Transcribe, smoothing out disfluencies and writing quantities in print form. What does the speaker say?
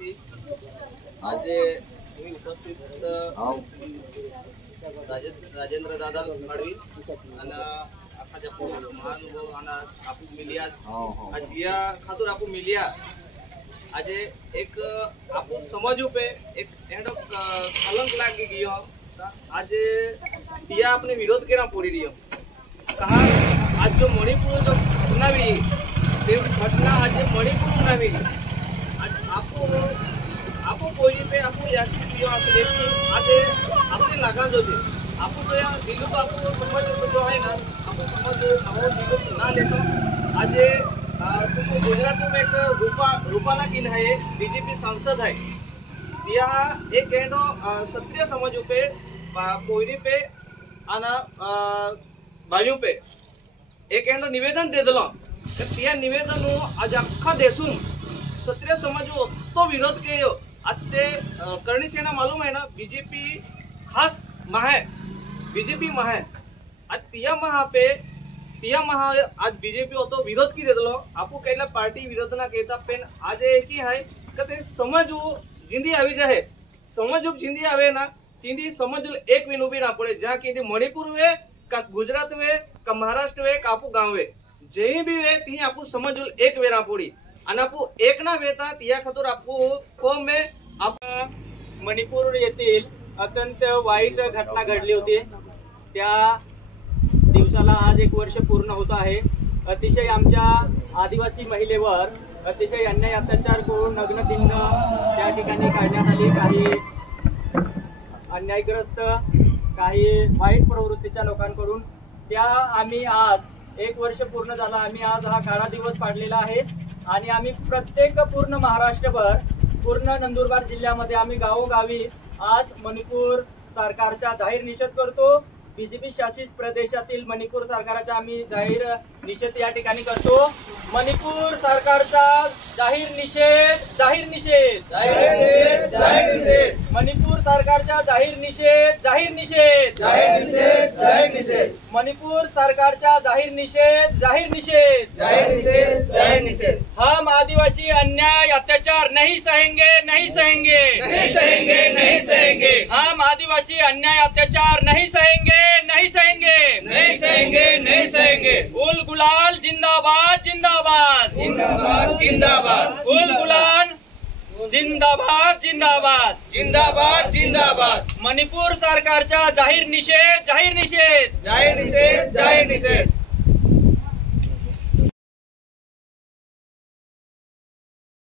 आदिवासी आज तुम्ही उपस्थित राजेंद्र दादा माडवी आणि आखाच्या महानुभाव आणि आपू मिलिया आज जिया खातूर आपू मिलिया आज एक आपू समझ पे एक एंड कलंक लाग गयो आज दिया अपने विरोध केना पूरी दियो कहा आज जो मणिपुर जो घटना भी घटना आज मणिपुर में भी आज आपको कोई पे आपको याद दियो आप देखिए आज अपने लगा जो थे आपको तो यार दिलो तो आपको समझ जो है ना आपको समझ हमारे दिलो ना लेता आज तुमको गुजरात में एक रूपाला किन है बीजेपी सांसद है यहाँ एक एंडो क्षत्रिय समाज पे कोयरी पे आना बाजू पे एक एंडो निवेदन दे दिलो त्या निवेदन आज अख्खा देशून क्षत्रिय समाज तो विरोध के आज ते करणी सेना मालूम है ना बीजेपी खास महा बीजेपी महा आज तिया महा आज बीजेपी तो विरोध की दे दिलो आपको कहला पार्टी विरोध ना कहता पेन आज एक ही है कि समझ जिंदी आवी जाए समझ जिंदी आवे ना तिंदी समझ एक विन उभी ना पड़े जहाँ कि मणिपुर वे का गुजरात वे का महाराष्ट्र वे का आपू गाँव वे जे भी वे ती आपू समझ एक वेरा पड़ी आणि आपू एक ना वेता तिया खातर आपू फॉर्म में आप मणिपूर येथील अत्यंत वाईट घटना घडली होती त्या दिवसाला आज 1 वर्ष पूर्ण होत आहे। अतिशय आमच्या आदिवासी महिलेवर अतिशय अन्याय अत्याचार करून नग्नपिंड त्या ठिकाणी काढण्यात आली। काही अन्यायग्रस्त काही वाईट प्रवृत्तीच्या लोकांकडून त्या आम्ही आज 1 वर्ष पूर्ण झाला आम्ही आज हा काळा दिवस पाडलेला आहे आणि आम्ही प्रत्येक पूर्ण महाराष्ट्रभर पूर्ण नंदुरबार जिल्ह्यामध्ये आम्ही गावोगावी आज मणिपूर सरकारचा जाहीर निषेध करतो। बीजेपी शासित प्रदेशातील मणिपूर सरकारचा आम्ही जाहीर निषेध या ठिकाणी करतो। मणिपूर सरकारचा जाहीर निषेध मणिपूर सरकारचा जाहीर निषेध मणिपूर सरकारचा जाहीर निषेध हम आदिवासी अन्याय अत्याचार नहीं सहेंगे हम आदिवासी अन्याय अत्याचार नहीं सहेंगे उल गुलाल जिंदाबाद उल गुलाल जिंदाबाद मणिपूर सरकारचा जाहीर निषेध